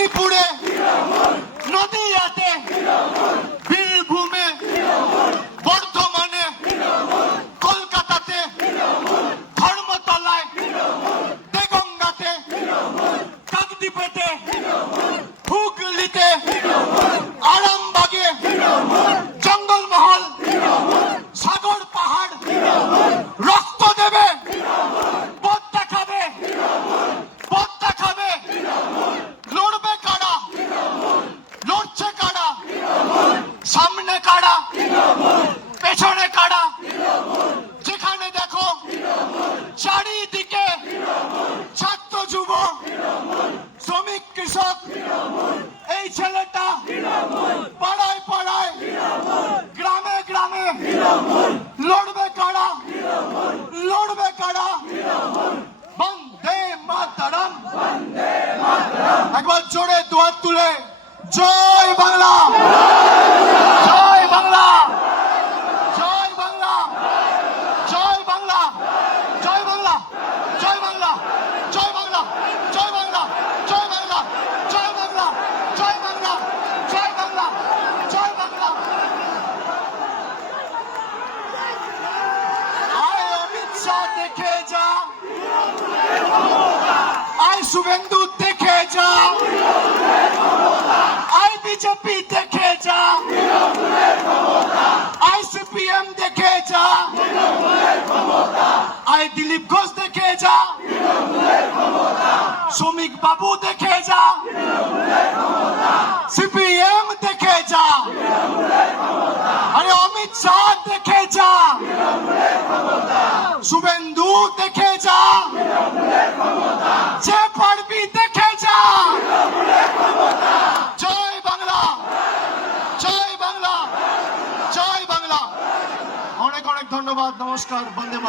মেদিনীপুরে, নদিয়াতে, বীরভূমে, বর্ধমানে, কলকাতাতে, ধর্মতলায়, দেগঙ্গাতে, কাকদ্বীপেতে, হুগলিতে, আরামবাগে, জঙ্গলমহল, সাগর পাহাড়, রক্ত দেবে, পথ দেখাবে, পথ দেখাবে, লড়বে কারা, লড়ছে কারা, সামনে কারা, পেছনে কারা, যেখানে দেখো চারিদিকে ছাত্র যুব, শ্রমিক কৃষক, এই ছেলেটা পাড়ায় পাড়ায়, গ্রামে গ্রামে লড়বে কারা, লড়বে কারা, বন্দে মাতরম, একবার জোরে দুহাত তুলে জয় বাংলা, জয় বাংলা, জয় বাংলা, জয় বাংলা, জয় বাংলা, জয় বাংলা, জয় বাংলা, জয় বাংলা, জয় বাংলা, জয় বাংলা, জয় বাংলা, জয় বাংলা, জয় বাংলা। আয় অমিত শাহ দেখে যা, আয় শুভেন্দু দেখে যা, আয় বিজেপি দেখে যা, আয় সিপিএম দেখে যা, আয় দিলীপ ঘোষ দেখে যা, শ্রমিক বাবু দেখে যা, সিপিএম দেখে যা, আরে অমিত শাহ দেখে যা, শুভেন্দু দেখে যা, যে পারবি দেখে যা। জয় বাংলা, জয় বাংলা, জয় বাংলা। অনেক অনেক ধন্যবাদ, নমস্কার, বন্দে মাতরম।